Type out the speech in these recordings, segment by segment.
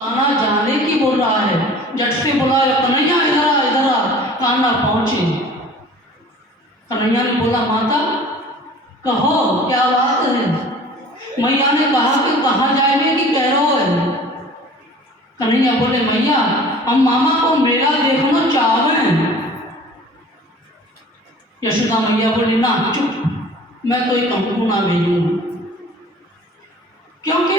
कान्हा जाने की बोल रहा है। झट से बुलाया, कन्हैया इधर आ इधर आ। कान्हा पहुंचे। कन्हैया ने बोला, माता कहो क्या बात है। मैया ने कहा कि कहाँ जाएंगे कि कह रहे हो। कन्हैया बोले, मैया हम मामा को मेला देखना चाहते हैं। यशोदा मैया बोली, ना चुप, मैं तो एक हमको ना भेजूंगा, क्योंकि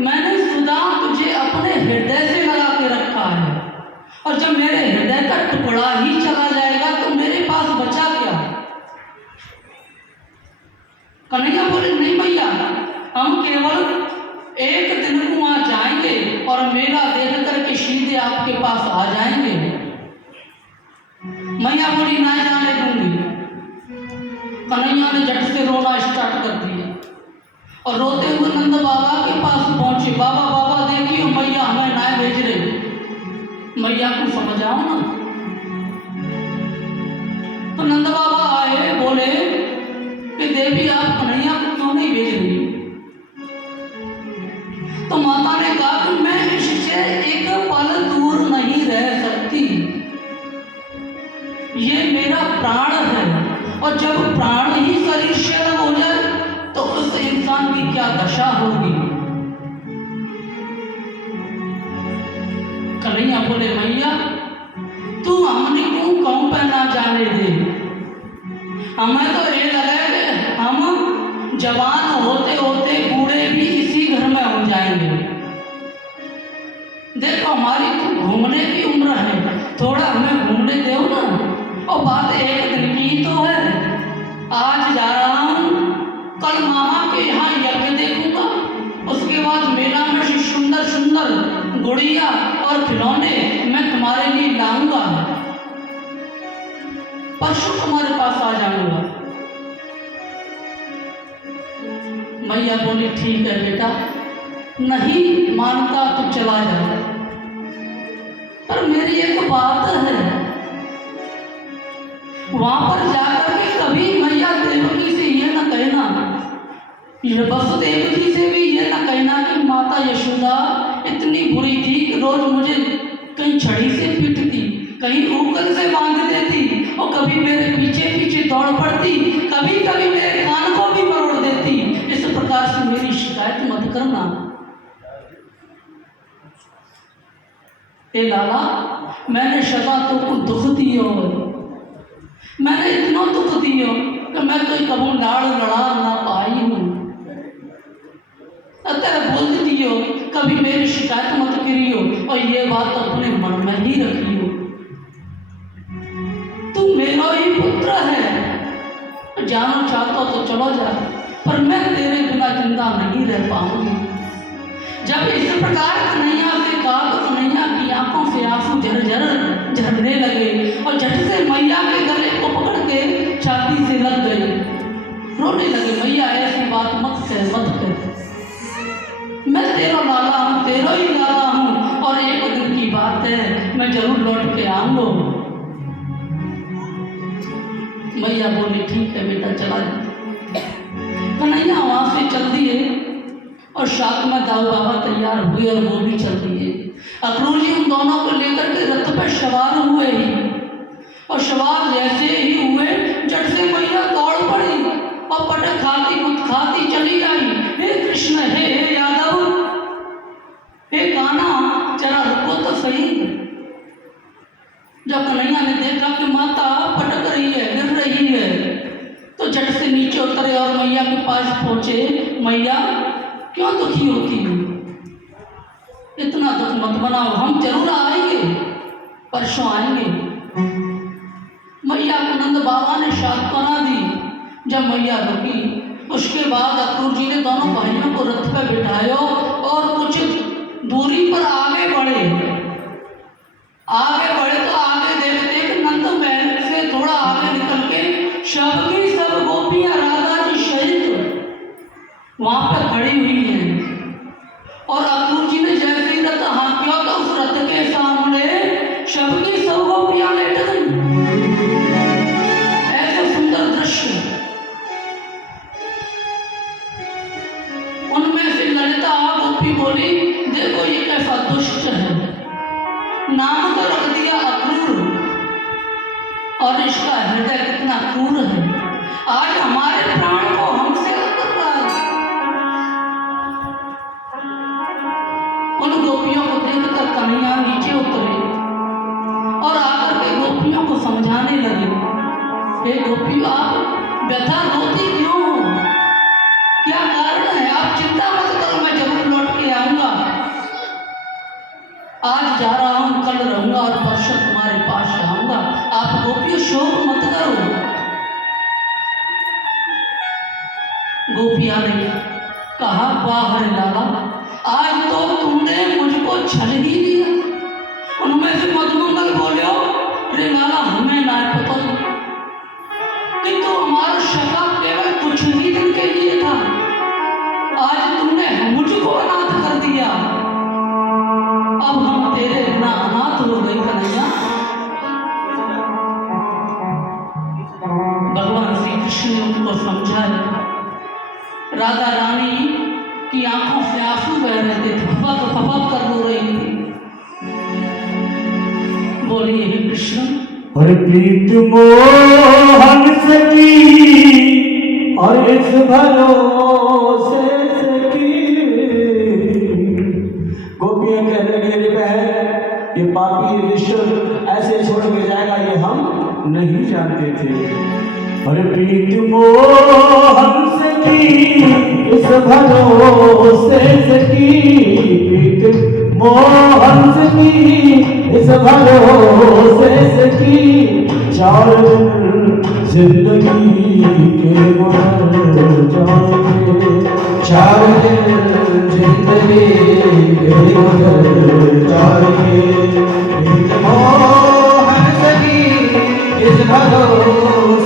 मैंने सुधा तुझे अपने हृदय से लगा के रखा है, और जब मेरे हृदय का टुकड़ा ही चला जाएगा तो मेरे पास बचा क्या। कन्हैया बोले, नहीं भैया, हम केवल एक दिन को वहां जाएंगे और मेला देख करके सीधे आपके पास आ जाएंगे। मैया बोली, ना जाने दूंगी। कन्हैया ने झट से रोना स्टार्ट कर दिया और रोते हुए नंद बाबा के पास पहुंचे। बाबा बाबा देखिए, मैया हमें ना भेज रही, मैया को समझाओ ना। तो नंद बाबा आए, बोले कि देवी आप कन्हैया को क्यों नहीं भेज रही। तो माता ने कहा कि मैं इससे एक पल दूर नहीं रह सकती, ये मेरा प्राण है, और जब प्राण ही शरीर से अलग हो जाए तो उस इंसान की क्या दशा होगी। कन्हैया बोले, मैया तू हमने को कहूं पे ना जाने दे, हमें तो ये लगे कि हम जवान होते होते बूढ़े भी इसी घर में हो जाएंगे। देखो हमारी तो घूमने की उम्र है, थोड़ा हमें घूमने दो ना। और बात एक दिन की ही तो है, आज जा रहा हूं, कल मामा के यहाँ यज्ञ देखूंगा, उसके बाद मेला में सुंदर सुंदर गुड़िया और खिलौने मैं तुम्हारे लिए लाऊंगा, परसों तुम्हारे पास आ जाऊंगा। मैया बोली, ठीक है बेटा, नहीं मानता तो चला जा, पर मेरी एक बात है, वहां पर जाकर के कभी मैया देवकी से ये न कहना, वसुदेव जी से भी ये न कहना कि माता यशोदा इतनी बुरी थी कि रोज मुझे कहीं छड़ी से पीटती, कहीं ऊकल से बांध देती, और कभी मेरे पीछे पीछे दौड़ पड़ती, कभी कभी मेरे कान को भी मरोड़ देती। इस प्रकार से मेरी शिकायत मत करना। ए लाला, मैंने सदा तुमको दुख दियो, मैंने इतना दुख दियो कि मैं तो कबू लाड़ लड़ा ना पाई हूँ। तेरा बोल दियो, कभी मेरी शिकायत मत करियो, और ये बात अपने मन में ही रखियो। तू मेरा ही पुत्र है, जाना चाहता तो चलो जा, पर मैं तेरे बिना जिंदा नहीं रह पाऊंगी। जब इस प्रकार कन्हैया से कहा तो कन्हैया की आंखों से आंसू झरझर झरने लगे, और झट से मैया के गले को पकड़ के छाती से लग गए, रोने लगे। मैया ऐसी बात मत कह, मत कह, मैं तेरा लाला हूँ, तेरा ही लाला हूँ, और एक दिन की बात है, मैं जरूर लौट के आऊंगा। मैया बोली, ठीक है बेटा, चला जा। कन्हैया वहां से चल दिए, और साथ में दाऊ बाबा तैयार हुए और वो भी चल दिए। अक्रूर जी उन दोनों को लेकर के रथ पर सवार हुए ही, और सवार जैसे ही हुए, झट से मैया दौड़ पड़ी और पटक खाती खाती चली आई। हे कृष्ण, हे यादव, हे कान्हा, जरा रुको तो सही। जब कन्हैया ने देखा कि माता पटक रही है, गिर रही है, तो झट से नीचे उतरे और मैया के पास पहुंचे। मैया क्यों दुखी होती हो, इतना दुख मत बनाओ, हम जरूर आएंगे, परसों आएंगे। मैया को नंद बाबा ने सांत्वना दी। जब मैया रुकी, उसके बाद अक्रूर जी ने दोनों भाइयों को रथ पर बिठाया और कुछ दूरी पर आगे बढ़े। आगे बढ़े तो आगे देखते कि नंद महल से थोड़ा आगे निकल के सबकी सब गोपियां राधा जी सहित वहां पर खड़ी हुई हैं, और अक्रूर जी ने जैसे ही रथ हाँकिया तो उस रथ के सामने सबकी सब गोपियां लेट गई। ऐसा सुंदर दृश्य। उनमें से ललिता गोपी बोली, देखो ये कैसा दुष्ट नाम तो रख दिया अक्रूर, और इसका हृदय कितना क्रूर है। आज हमारे प्राण को हमसे कर रहा है। उन गोपियों को देखकर कन्हैया नीचे उतरे और आकर के गोपियों को समझाने लगे, हे गोपियों, आप व्यथा रोती क्यों हो? क्या कारण है? आप चिंता मत करो, मैं जरूर लौट के आऊंगा। आज जा रहा हूं, कल रहूंगा और परसों तुम्हारे पास आऊंगा। आप गोपियों शोक मत करो। गोपिया ने कहा, वाह रे लाला, आज तो तुमने मुझको छल ही दिया। उनमें से मधुमंगल बोले, रे लाला, हमें ना पता कि तो हमारा सगा केवल कुछ ही दिन के लिए था। आज तुमने मुझको अनाथ कर दिया। अब हम तेरे बिना अनाथ हो गए कन्हैया। भगवान श्री कृष्ण ने उनको समझाया। राधा रानी की आंखों से आंसू बह रहे थे, थपक थपक कर रो रही थी। बोलिए, हे कृष्ण। और प्रीत मोहन सकी और इस भरोसे सकी। गोपियां कहने लगी, बहन, ये पापी ऋषभ ऐसे छोड़ के जाएगा, ये हम नहीं जानते थे। और प्रीत मोहन सकी इस भरोसे सकी। प्रीत मोहन सकी इस भरोसे सकी। चार जिंदगी के गुजर जाएंगे। चार जिंदगी के गुजर जाएंगे। प्रीत मोहन सकी इस भरोसे